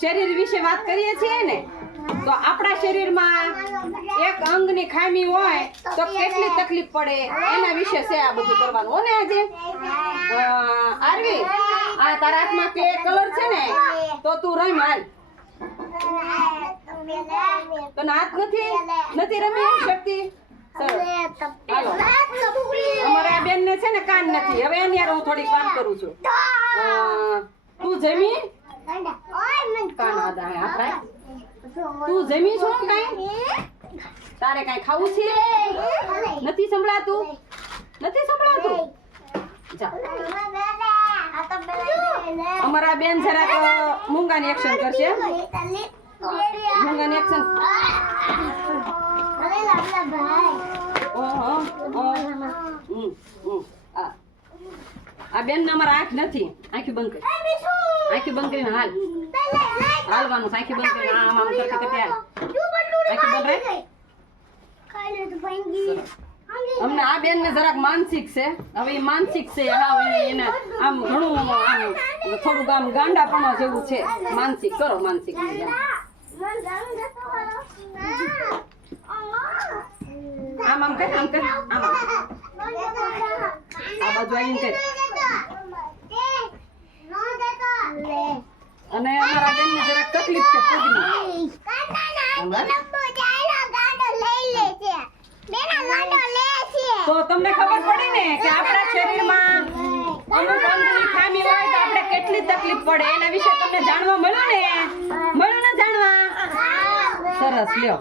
શરીર વિશે વાત કરીએ છીએ ને, તો આપણા શરીરમાં એક અંગની ખામી હોય તો કેટલી તકલીફ પડે એના વિશે છે આ બધું કરવાનું હો ને આજે. આરવી, આ તારા હાથમાં ક્લે કલર છે ને, તો તું રમ હાલ. તને હાથ નથી રમી શકતી? સરસ. હાલો, અમારા બેન ને છે ને કાન નથી, હવે એની હારે હું થોડીક વાત કરું છું. તું જમી? કાન આદા હાથ રાખ. તું જમી છો કઈ? તારે કઈ ખાવું છે? નથી સંભળાતું? જા. અમારા બેન જરાક મૂંગાની એક્શન કરશે. મૂંગાની એક્શન. આ બેન ને અમારા આંખ નથી. આંખી બંધ કરી. આંખી બંધ કરીને હાલ. હાલવાનું. આંખી બંધ કરીને આમ આમ કરતી કરતી હાલ. આંખી બંધ રાખ. અમને આ બેન ને જરાક માનસિક છે. હવે એ માનસિક છે. હા, એને આમ ઘણું આમ થોડુંક આમ ગાંડાપણો જેવું છે. માનસિક કરો. માનસિક આમ આમ કર. આમ કર. આમ આ બાજુ આવીને કર. અને અમારા બેન ને જરાક તકલીફ છે પગની. તો તમને ખબર પડી ને કે આપણા શરીરમાં અમુક અંગની ખામી હોય તો આપણે કેટલી તકલીફ પડે એના વિશે તમને જાણવા મળ્યું ને જાણવા? સરસ. લ્યો.